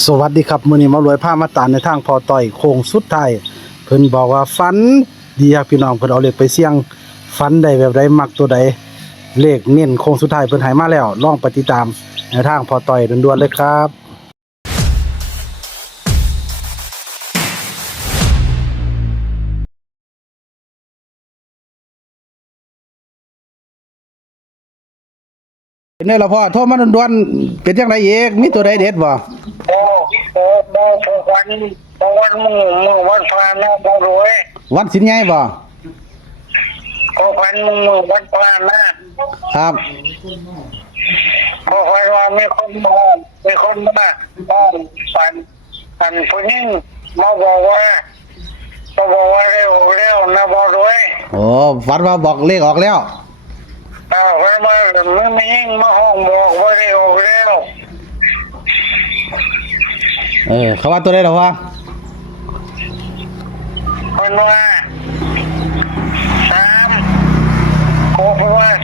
สวัสดีครับมื้อนี้มารวยผ้ามาตานในทางพอต่อยโค้งสุดท้ายเพิ่นบอกว่าฝันดีครับพี่น้องเพิ่นเอาเลขไปเสี่ยงฝันได้แบบใดมักตัวใดเลขเน้นโค้งสุดท้ายเพิ่นให้มาแล้วลองไปติดตามในทางพอต่อยด่วนๆเลยครับเป็นไงล่ะพ่อโทรมาด่วนๆเป็นจังไดอีกมีตัวใดเด็ดบ่โอ้โอ้บ่ทุกวันบ่วันมึงวันพระนะบ่รวยวันสินใหญ่บ่ก็วันมึงวันพระนะครับก็วันว่ามีคนมาบ้านปันผู้หญิงมาบอกว่าเร็วนะบ่รวย โอ้ฝันว่าบอกเลขออกแล้ววันมามึงมีหญิงมาห้องบอกว่าเร็วเขาว่าตัวใดล่ะพ่อคนว่า3ก็ว่า295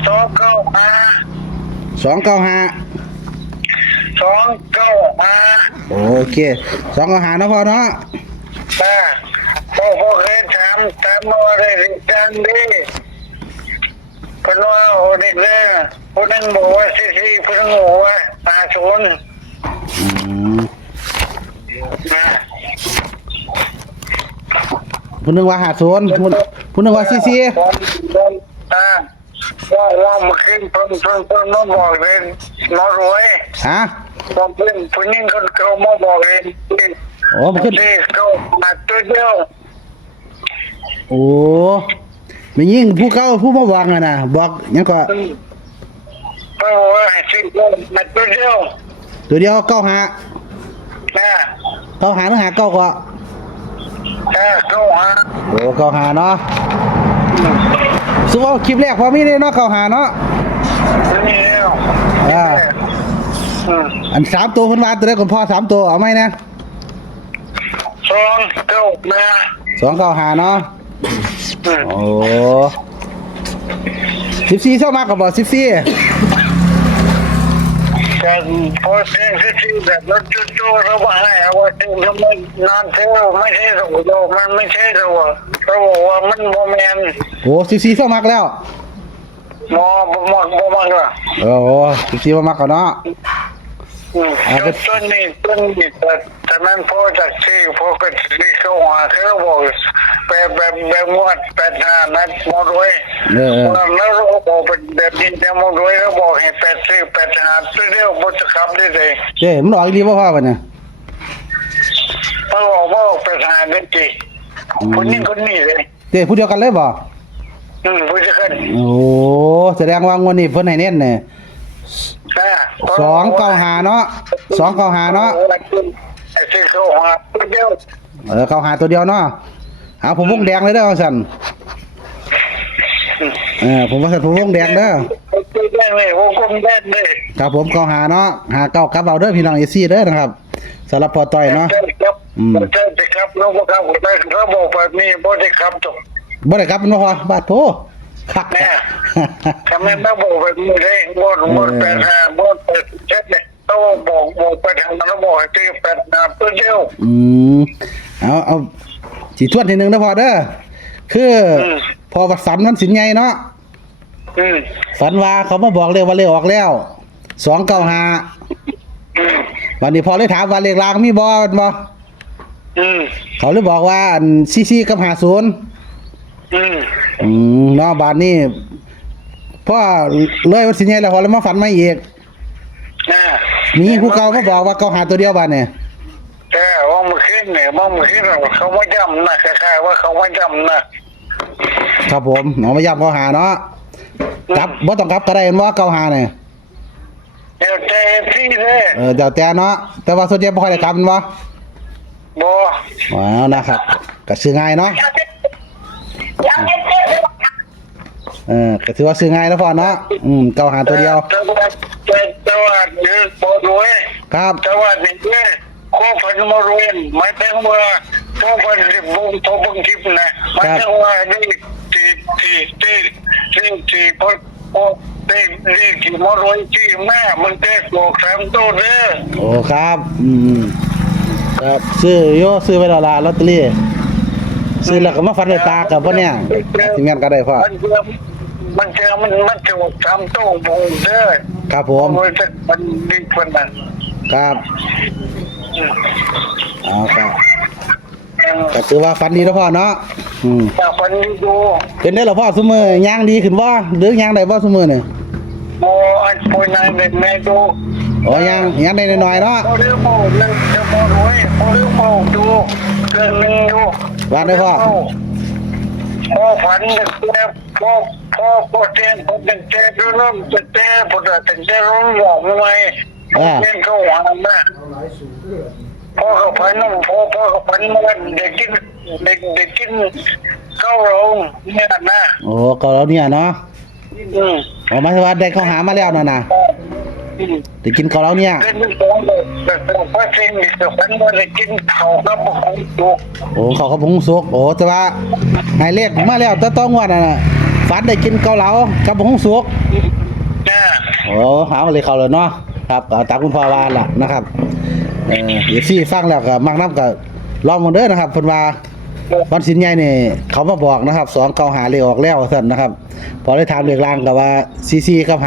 โอเค295นะพ่อเนาะพอเคยถามว่าได้จังดีคนว่าโอ้เด็กเลยคนนึงบอกว่าซีคนนึงบอกว่า50นะผู้นึงว่า50ผู้นึงว่า44ว่ามาขึ้นเพิ่นมาบอกเลยมารวยฮะบอกเพิ่นผู้หญิงเขามาบอกเลยโอ้มาขึ้นเขามาตัวเดียวโอ้ไม่ยิ่งผู้เขาผู้มาบอกน่ะบอกยังก็เพราะว่าสิมาตัวเดียว95นะ95หรือ59ก็โอ้95เนาะสู้ว่าคลิปแรกพอมีเลยเนาะ95เนาะนี่อัน3ตัวเพิ่นว่าตัวใดก่อนพ่อ3ตัวเอาไหมนะ295เนาะโอ้14เท่ามากก็บ่14แต่พอเสียงที่แบบรถจู่ๆเราบอกให้เอาไว้ถึงทำไมนอนเที่ยวไม่ใช่หรอกมันไม่ใช่หรอกเราบอกว่ามันโมเมนต์โอ้14เท่ามากแล้วบ่มากหรอโอ้14บ่มากก็เนาะต้นนี้แต่มันพอจากที่พอก็ที่เขาหาเขาบอกแบบงวด85นัดหมดเลยแล้วเราบอกเป็นแบบนี้แต่หมดเลยเราบอกให้85ตัวเดียวบ่จะขับได้เลยมันออกดีบ่พ่อบัดเนี่ยเขาบอกว่า85เป็นจริงคนนี้เลยผู้เดียวกันเลยบ่ผู้เดียวกันโอ้แสดงว่างวดนี้เพิ่นให้เน้นเนี่ย295เนาะ295เนาะที่เขาหาตัวเดียวเขาหาตัวเดียวเนาะเอาผมวงแดงเลยเด้อสั่นผมว่าสั่นผมวงแดงเด้อแดงเลยวงกลมแดงเลยครับผมเขาหาเนาะหาเก้ากลับเอาเด้อพี่น้องเอซี่เด้อนะครับสำหรับพอต่อยเนาะครับน้องบ่ครับเขาบอกแบบนี้บ่ได้ครับจบบ่ได้ครับมันบ่พอบาดโถคักแม่ทำไมไม่บอกแบบนี้เลยหมด85หมดเช็ดเนี่ยต้องบอกไปทางมันบอกให้ที่85ตัวเดียวเอาสิทวนทีนึงนะพอเด้อคือพอฝันมันสินใหญ่เนาะฝันว่าเขามาบอกเลขว่าเลขออกแล้ว295วันนี้พอเลยถามว่าเลขรางมีบ่เขาเลยบอกว่าอัน44กับ50เนาะบาดนี้พ่อเลยวันสินใหญ่แล้วพอเลยมาฝันมาอีกมีผู้เก่ามาบอกว่าเขาหาตัวเดียวบาดเนี่ยว่ามันขึ้นเขาไม่จำนะคล้ายๆว่าเขาไม่จำนะครับผมไม่ย้ำเขาหาเนาะกลับบ่ต้องกลับก็ได้เห็นว่าเขาหาเนี่ยเดี๋ยวแต่ที่เลยเดี๋ยวแต่เนาะแต่ว่าส่วนใหญ่บ่ค่อยได้กลับมันบ่นะครับก็ซื้อง่ายเนาะก็ถือว่าซื้อง่ายแล้วพอเนาะเขาหาตัวเดียวจังหวัดนี้บ่รวยครับจังหวัดนี้ข้อพันมารวยหมายถึงว่าข้อพันที่บุ้งทบงทิพย์นะหมายถึงว่านี่ที่พอที่มารวยที่แม่มันแตกบอก3ตัวเด้อโอ้ครับ ครับซื้อไว้แล้วล่ะลอตเตอรี่ซื้อแล้วก็มาฟันด้วยตากับพ่อเนี่ยสิแม่นก็ได้พ่อ มันจะทำตู้บงเด้อ ครับผม มันดีกว่านั้น ครับเอาครับก็คือว่าฟันดีแล้วพ่อเนาะแต่คนนี้ดู เป็นได้หรอพ่อซุมื้อย่างดีขึ้นบ่หรือย่างได้บ่ซุมื้อนี่ โมอันป่วยนายเด็กแม่ดู อ๋อย่างได้น้อยๆเนาะ พอเรื่องโมเรื่องจะโมรวยพอเรื่องโมดูเรื่องนึงดู ว่าได้พ่อ พอฝันแต่พอเตียนพอเป็นเจ้าดูน้ำเป็นเจ้าพอเป็นเจ้าร้องหวงไหมเล่นเขาหวานมากพ่อกับพันน้ำพ่อกับพันมันเด็กกินเข้าโรงเนี่ยนะ โอ้ก็แล้วเนี่ยเนาะอ๋อหมายถึงว่าได้เข้าหามาแล้วน่ะนะได้กินเขาแล้วเนี่ย เล่นสองแต่พอเซ็งอีกแต่พันมันได้กินเขาก็บอกถูก โอ้เขาก็พุงสุกโอ้แต่ว่าให้เลขมาแล้วแต่ต้องว่าน่ะฝันได้กินเกาเหลากับพุงสุก นะ โอ้หาเลยเขาเลยเนาะครับก็ตามคุณพ่อว่าล่ะนะครับซี่ฟังแล้วก็มักน้ำก็ลองมาเด้อนะครับเพิ่นว่าวันสินใหญ่นี่เขามาบอกนะครับ2เก่าหาเลขออกแล้วซั่นนะครับพอได้ถามเลขล่างก็ว่า44กับ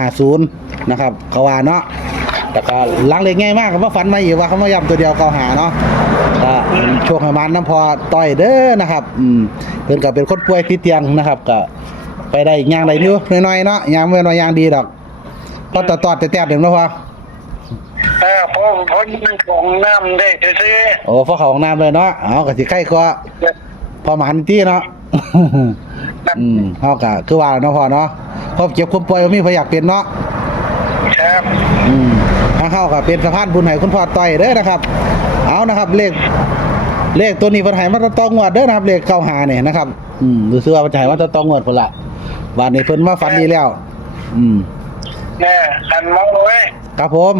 50นะครับเขาว่าเนาะแต่ก็หลังเลขง่ายมากก็มาฝันมาอีกว่าเขามาย้ำตัวเดียวเก่าหาเนาะก็โชคให้มันน้ำพอต้อยเด้อนะครับเพิ่นก็เป็นคนป่วยติดเตียงนะครับก็ไปได้ย่างได้อยู่น้อยๆเนาะย่างบ่น้อยย่างดีดอกพอตอดแต่ๆเด้อเนาะพ่อพอมันของน้ำได้ซื้อ โอ้พอเข้าห้องน้ำเลยเนาะเอาก็สิใกล้ก็พอหมานที่เนาะเฮาก็คือว่าเนาะพ่อเนาะครอบเจ็บความป่วยบ่มีพอยากเป็นเนาะ ครับ ถ้าเฮาก็เป็นสะพานบุญให้คุณพ่อต้อยเด้อนะครับเอานะครับเลขตัวนี้เพิ่นให้มาต้องงวดเด้อนะครับเลขเข้าหานี่นะครับรู้สึกว่าเพิ่นให้มาต้องงวดพุ่นล่ะบัดนี้เพิ่นมาฝันดีแล้วเนี่ยอันมองไว้ ครับผม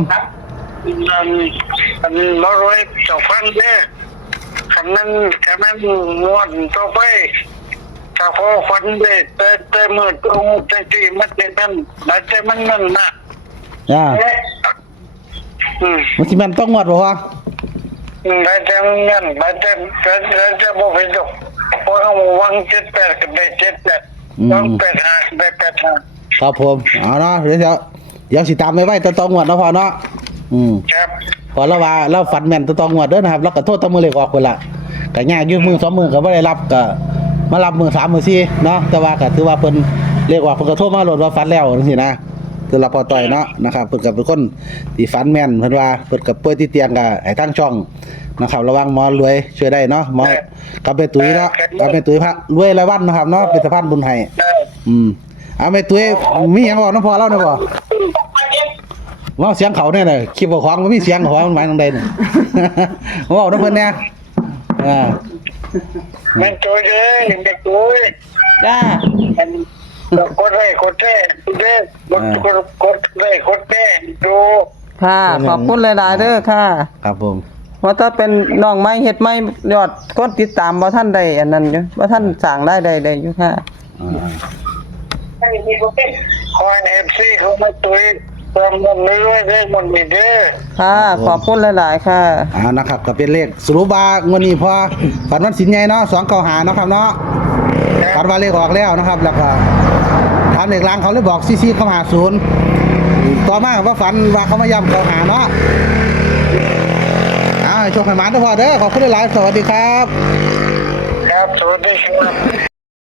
อันมองไว้เจ้าฟันเด้อคันนั้นงวดต่อไปถ้าพอฟันได้แต่มือตรงจังที่มันเป็นนั่นแต่มันนั่นนะ มันสิแม่นต้องงวดบ่พ่อได้แต่นั่นได้แต่บ่เป็นดอกพอเอาวาง78ก็ได้78วาง85ได้85ครับผมเอาเนาะเดี๋ยวสิตามไว้ต้องงวดเนาะพ่อเนาะครับพอเราว่าเราฝันแม่นต้องงวดเด้อนะครับแล้วก็โทษตะมือเลขออกพุ่นล่ะก็ยากอยู่มือ2มือก็บ่ได้รับก็มารับมือ3มือ4เนาะแต่ว่าก็ถือว่าเพิ่นเลขออกเพิ่นก็โทรมาโหลดว่าฝันแล้วจังซี่นะคือเราพอต่อยเนาะนะครับเพิ่นก็เป็นคนที่ฝันแม่นเพิ่นว่าเพิ่นก็ป่วยติดเตียงก็ให้ทางช่องนะครับระวังหมอรวยช่วยได้เนาะหมอกับแม่ตุ้ยเนาะกับแม่ตุ้ยพระรวยรายวันนะครับเนาะเป็นสะพานบุญให้เอาแม่ตุ้ยมีหยังบอกน้องพ่อเล่าหน่อยบ่ว่าเสียงเขาแน่น่ะคลิปบ่ของมันมีเสียงของมันหมายจังได๋น่ะเว้านำเพิ่นแน่มันโจยเลยมันโจย จ้า กดได้กดแท้เด้กดได้กดแท้ดู ค่ะขอบคุณหลายๆเด้อค่ะ ครับผม ว่าถ้าเป็นน้องไม้เฮ็ดไม้ยอดคนติดตามบ่ท่านใดอันนั้นอยู่บ่ท่านสร้างได้อยู่ค่ะ คอยFC เขามาตุ้ยความมันเรื่อยได้มันมีเด้อ ค่ะขอบคุณหลายๆค่ะ นะครับก็เป็นเลขสรุปว่างวดนี้พอฝันวันสินใหญ่เนาะ2เก่าหาเนาะครับเนาะฝันว่าเลขออกแล้วนะครับแล้วก็ถามเลขล่างเขาเลยบอก44เข้าหา0ต่อมาว่าฝันว่าเขามาย้ำเก่าหาเนาะโชคให้หมานเด้อพ่อเด้อขอบคุณหลายๆสวัสดีครับ ครับสวัสดีครับ